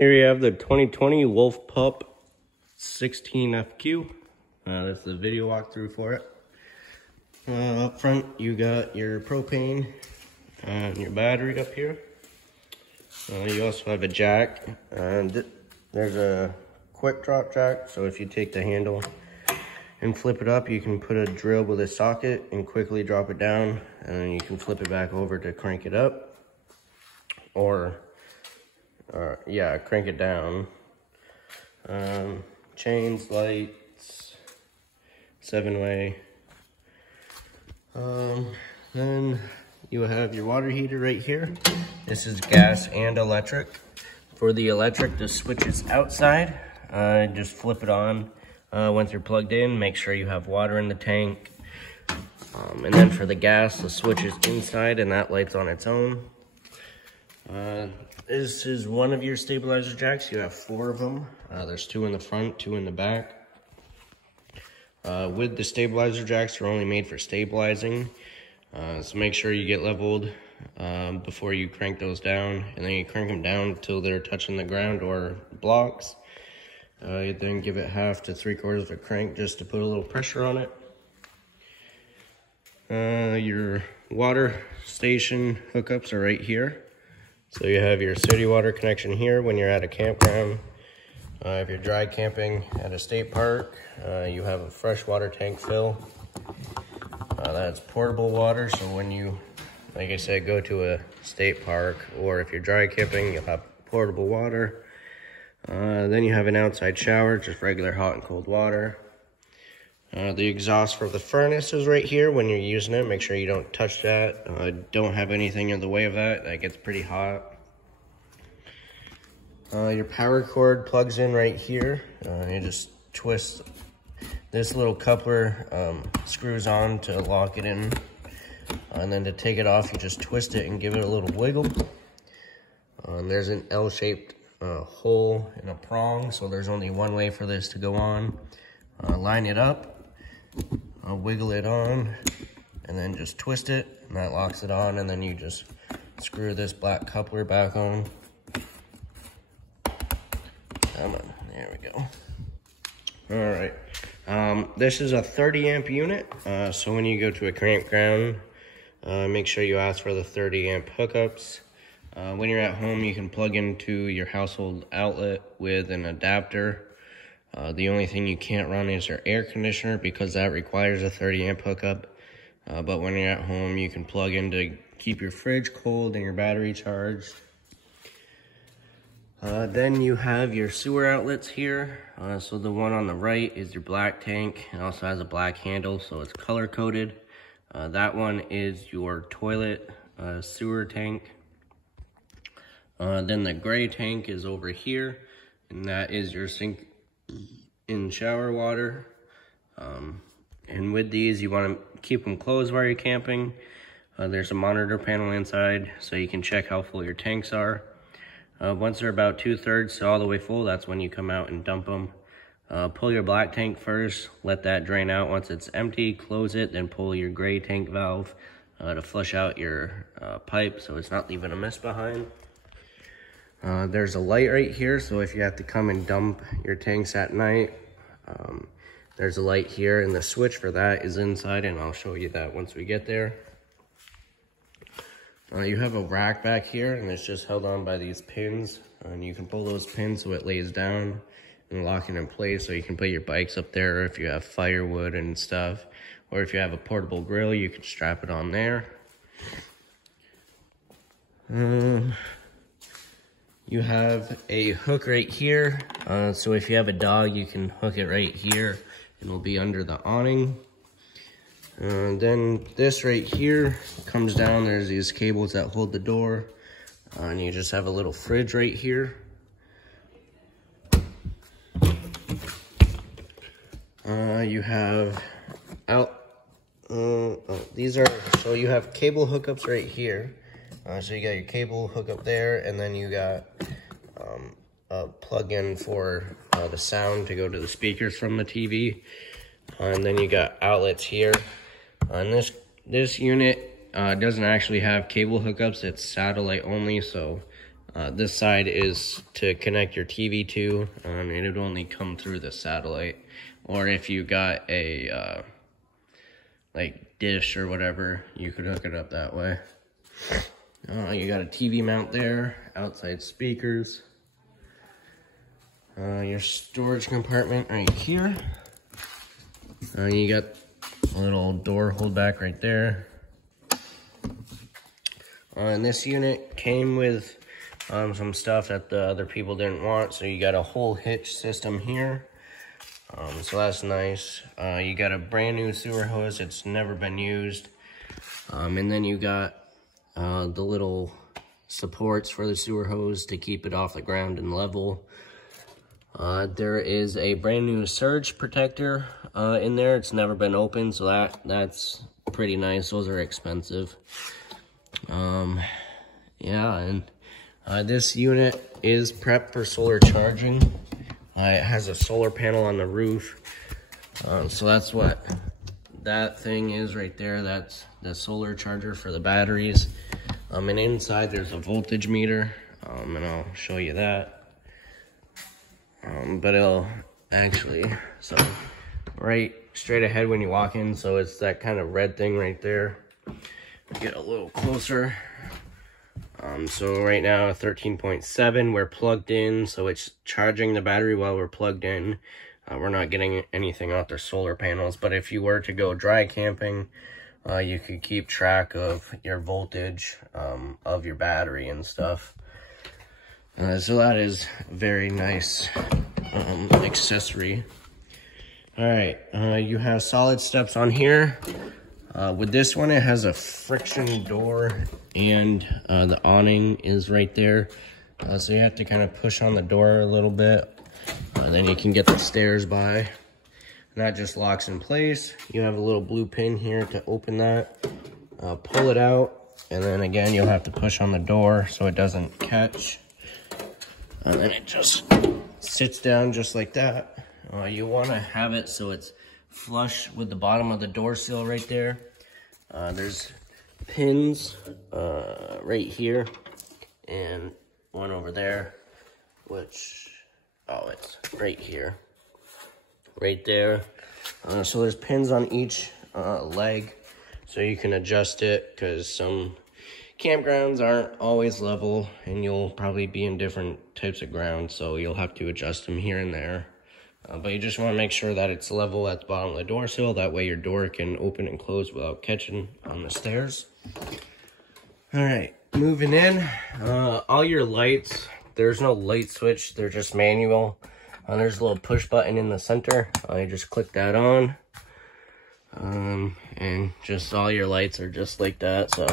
Here you have the 2020 Wolf PuP 16FQ. That's the video walkthrough for it. Up front, you got your propane and your battery up here. You also have a jack, and there's a quick drop jack. So if you take the handle and flip it up, you can put a drill with a socket and quickly drop it down, and then you can flip it back over to crank it up, or yeah, crank it down. Chains, lights, 7-way. Then you have your water heater right here. This is gas and electric. For the electric, the switch is outside. Just flip it on once you're plugged in. Make sure you have water in the tank. And then for the gas, the switch is inside and that lights on its own. This is one of your stabilizer jacks. You have 4 of them. There's 2 in the front, 2 in the back. With the stabilizer jacks, they're only made for stabilizing. So make sure you get leveled before you crank those down. And then you crank them down until they're touching the ground or blocks. You then give it 1/2 to 3/4 of a crank just to put a little pressure on it. Your water station hookups are right here. So you have your city water connection here when you're at a campground. If you're dry camping at a state park, you have a freshwater tank fill. That's portable water, so when you, like I said, go to a state park, or if you're dry camping, you'll have portable water. Then you have an outside shower, just regular hot and cold water. The exhaust for the furnace is right here when you're using it. Make sure you don't touch that. Don't have anything in the way of that. That gets pretty hot. Your power cord plugs in right here. You just twist this little coupler, screws on to lock it in. And then to take it off, you just twist it and give it a little wiggle. There's an L-shaped hole and a prong, so there's only one way for this to go on. Line it up. Wiggle it on, and then just twist it, and that locks it on, and then you just screw this black coupler back on. Come on, there we go. All right, this is a 30 amp unit, so when you go to a campground, make sure you ask for the 30 amp hookups. When you're at home, you can plug into your household outlet with an adapter. The only thing you can't run is your air conditioner because that requires a 30 amp hookup. But when you're at home, you can plug in to keep your fridge cold and your battery charged. Then you have your sewer outlets here. So the one on the right is your black tank. It also has a black handle, so it's color coded. That one is your toilet sewer tank. Then the gray tank is over here, and that is your sink in shower water. And with these, you want to keep them closed while you're camping. There's a monitor panel inside, so you can check how full your tanks are. Once they're about 2/3 to all the way full, that's when you come out and dump them. Pull your black tank first, let that drain out. Once it's empty, close it, then pull your gray tank valve to flush out your pipe so it's not leaving a mess behind. There's a light right here, so if you have to come and dump your tanks at night, there's a light here, and the switch for that is inside, and I'll show you that once we get there. You have a rack back here, and it's just held on by these pins, and you can pull those pins so it lays down and lock it in place, so you can put your bikes up there if you have firewood and stuff, or if you have a portable grill, you can strap it on there. You have a hook right here, so if you have a dog, you can hook it right here, and it'll be under the awning. Then this right here comes down. There's these cables that hold the door, and you just have a little fridge right here. You have so you have cable hookups right here. So you got your cable hookup there, and then you got a plug-in for the sound to go to the speakers from the TV. And then you got outlets here. And this unit doesn't actually have cable hookups. It's satellite only, so This side is to connect your TV to, and it would only come through the satellite. Or if you got a like dish or whatever, you could hook it up that way. You got a TV mount there, outside speakers. Your storage compartment right here. You got a little door holdback right there. And this unit came with some stuff that the other people didn't want. So you got a whole hitch system here. So that's nice. You got a brand new sewer hose. It's never been used. And then you got the little supports for the sewer hose to keep it off the ground and level. There is a brand new surge protector in there. It's never been opened, so that's pretty nice. Those are expensive. Yeah, and this unit is prepped for solar charging. It has a solar panel on the roof. So that's what that thing is right there. That's the solar charger for the batteries. And inside there's a voltage meter, and I'll show you that. But it'll actually, so right straight ahead when you walk in, so it's that kind of red thing right there. Get a little closer. So right now 13.7, we're plugged in, so it's charging the battery while we're plugged in. We're not getting anything off their solar panels, but if you were to go dry camping, you could keep track of your voltage of your battery and stuff. So that is a very nice accessory. All right, you have solid steps on here. With this one, it has a friction door, and the awning is right there. So you have to kind of push on the door a little bit, then you can get the stairs by. And that just locks in place. You have a little blue pin here to open that. Pull it out, and then again, you'll have to push on the door so it doesn't catch. And then it just sits down just like that. You want to have it so it's flush with the bottom of the door sill right there. There's pins right here and one over there, which, oh, it's right here, right there. So there's pins on each leg, so you can adjust it, because some campgrounds aren't always level, and you'll probably be in different types of ground, so you'll have to adjust them here and there. But you just want to make sure that it's level at the bottom of the door sill. That way your door can open and close without catching on the stairs. All right, moving in. All your lights, there's no light switch. They're just manual. There's a little push button in the center. You just click that on. And just all your lights are just like that. So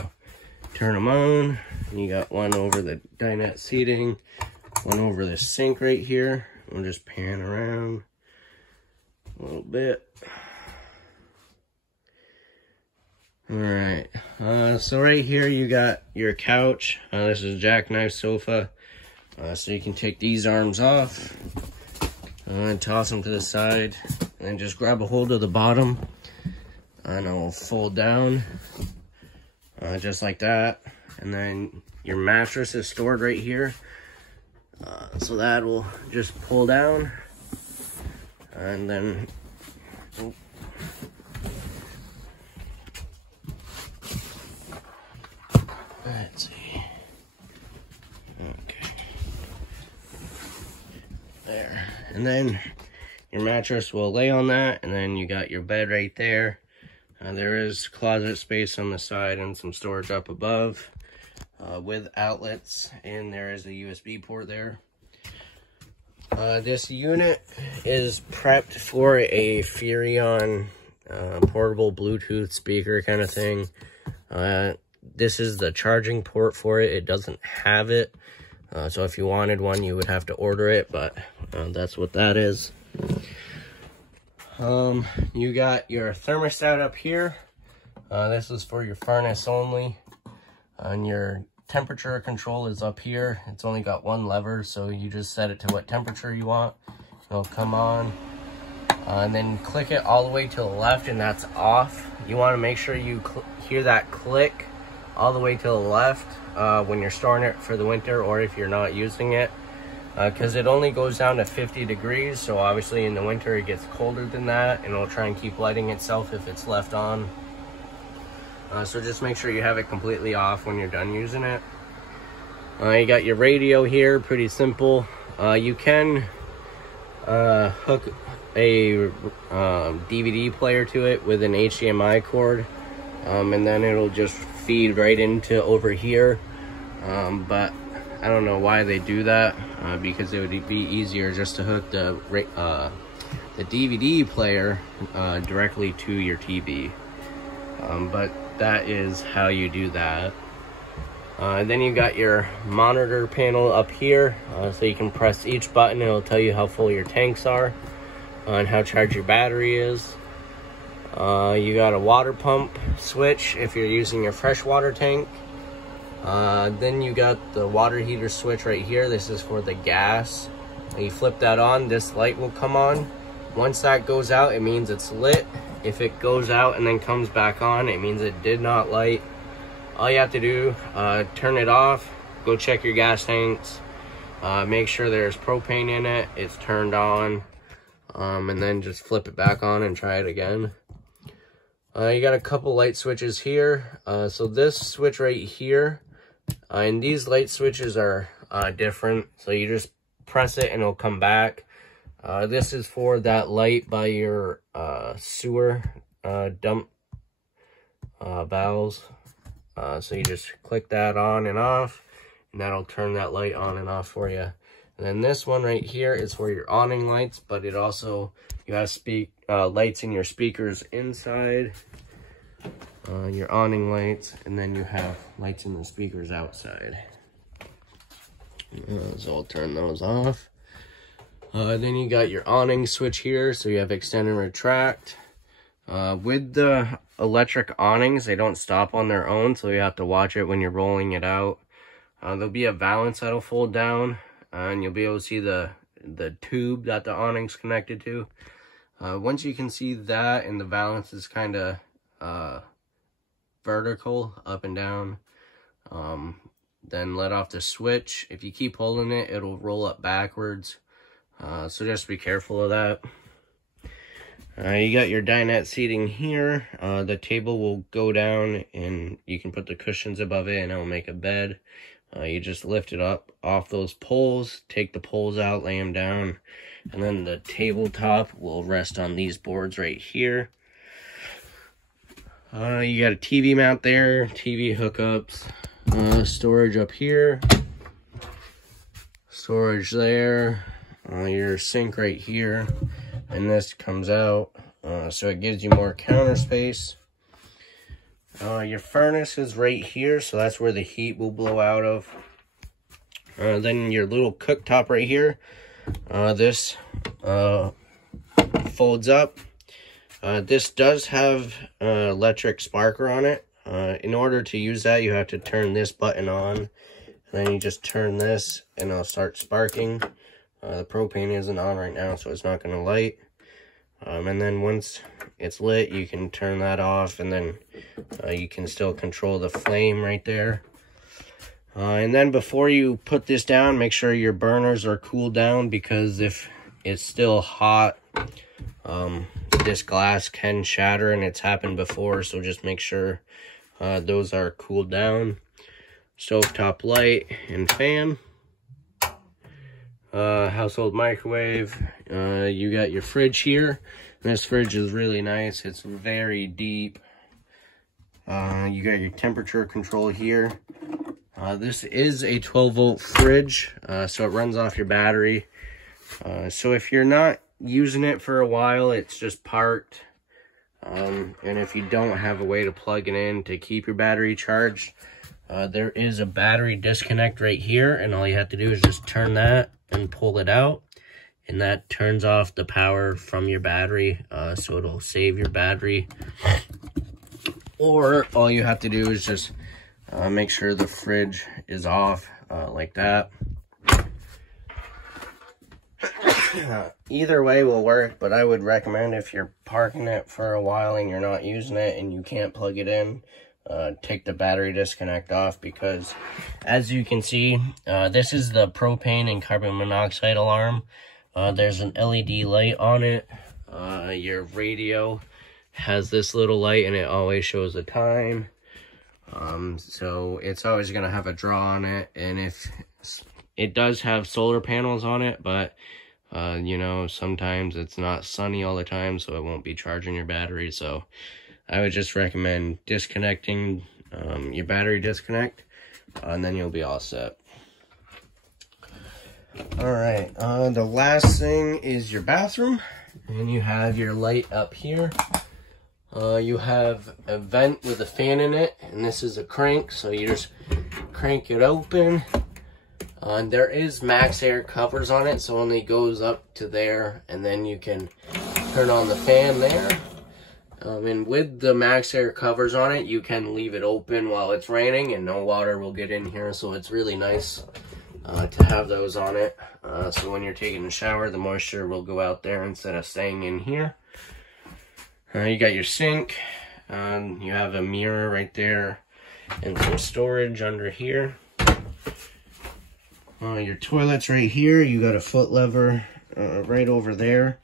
turn them on. And you got one over the dinette seating, one over the sink right here. We'll just pan around a little bit. All right, so right here you got your couch. This is Jackknife Sofa. So you can take these arms off and toss them to the side, and just grab a hold of the bottom, and it'll fold down just like that. And then your mattress is stored right here. So that will just pull down, and then let's see. Okay, there. And then your mattress will lay on that, and then you got your bed right there. There is closet space on the side and some storage up above. With outlets, and there is a USB port there. This unit is prepped for a Furrion portable Bluetooth speaker kind of thing. This is the charging port for it. It doesn't have it, so if you wanted one, you would have to order it, but that's what that is. You got your thermostat up here. This is for your furnace only. And your temperature control is up here. It's only got one lever, so you just set it to what temperature you want. It'll come on, and then click it all the way to the left, and that's off. You want to make sure you hear that click all the way to the left, when you're storing it for the winter, or if you're not using it, because it only goes down to 50 degrees. So obviously in the winter it gets colder than that, and it'll try and keep lighting itself if it's left on. So just make sure you have it completely off when you're done using it. You got your radio here, pretty simple. You can hook a DVD player to it with an HDMI cord, and then it'll just feed right into over here. But I don't know why they do that, because it would be easier just to hook the DVD player directly to your TV. But that is how you do that. Then you got your monitor panel up here, so you can press each button. It'll tell you how full your tanks are and how charged your battery is. You got a water pump switch if you're using your freshwater tank. Then you got the water heater switch right here. This is for the gas. When you flip that on, this light will come on. Once that goes out, it means it's lit. If it goes out and then comes back on, it means it did not light. All you have to do, turn it off, go check your gas tanks, make sure there's propane in it, it's turned on, and then just flip it back on and try it again. You got a couple light switches here. So this switch right here, and these light switches are different. So you just press it and it'll come back. This is for that light by your sewer dump valves. So you just click that on and off, and that'll turn that light on and off for you. And then this one right here is for your awning lights, but it also, you have lights in your speakers inside, your awning lights, and then you have lights in the speakers outside. So I'll turn those off. Then you got your awning switch here, so you have extend and retract. With the electric awnings, they don't stop on their own, so you have to watch it when you're rolling it out. There'll be a valance that'll fold down, and you'll be able to see the tube that the awning's connected to. Once you can see that and the valance is kind of vertical, up and down, then let off the switch. If you keep holding it, it'll roll up backwards. So just be careful of that. You got your dinette seating here. The table will go down and you can put the cushions above it and it'll make a bed. You just lift it up off those poles, take the poles out, lay them down, and then the tabletop will rest on these boards right here. You got a TV mount there, TV hookups, storage up here, storage there, your sink right here, and this comes out, so it gives you more counter space. Your furnace is right here, so that's where the heat will blow out of. Then your little cooktop right here, this folds up. This does have electric sparker on it. In order to use that, you have to turn this button on, and then you just turn this and it'll start sparking. The propane isn't on right now, so it's not going to light. And then once it's lit, you can turn that off, and then you can still control the flame right there. And then before you put this down, make sure your burners are cooled down, because if it's still hot, this glass can shatter, and it's happened before, so just make sure those are cooled down. Stovetop light and fan. Household microwave. You got your fridge here. This fridge is really nice. It's very deep. You got your temperature control here. This is a 12-volt fridge, so it runs off your battery. So if you're not using it for a while, it's just parked. And if you don't have a way to plug it in to keep your battery charged, there is a battery disconnect right here, and all you have to do is just turn that and pull it out, and that turns off the power from your battery, so it'll save your battery. Or all you have to do is just make sure the fridge is off, like that. Either way will work, but I would recommend, if you're parking it for a while and you're not using it and you can't plug it in, take the battery disconnect off, because as you can see, this is the propane and carbon monoxide alarm. There's an LED light on it. Your radio has this little light and it always shows the time. So it's always going to have a draw on it, and if it does have solar panels on it, but you know, sometimes it's not sunny all the time, so it won't be charging your battery. So I would just recommend disconnecting your battery disconnect, and then you'll be all set. All right, the last thing is your bathroom, and you have your light up here. You have a vent with a fan in it, and this is a crank, so you just crank it open. There is max air covers on it, so it only goes up to there, and then you can turn on the fan there. And with the max air covers on it, you can leave it open while it's raining and no water will get in here, so it's really nice to have those on it. So when you're taking a shower, the moisture will go out there instead of staying in here. You got your sink, you have a mirror right there, and some storage under here. Your toilet's right here. You got a foot lever right over there.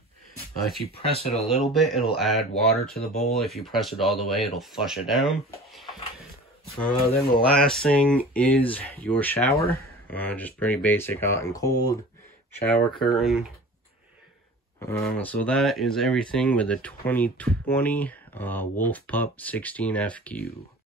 If you press it a little bit, it'll add water to the bowl. If you press it all the way, it'll flush it down. Then the last thing is your shower. Just pretty basic hot and cold shower curtain. So that is everything with the 2020 Wolf PuP 16FQ.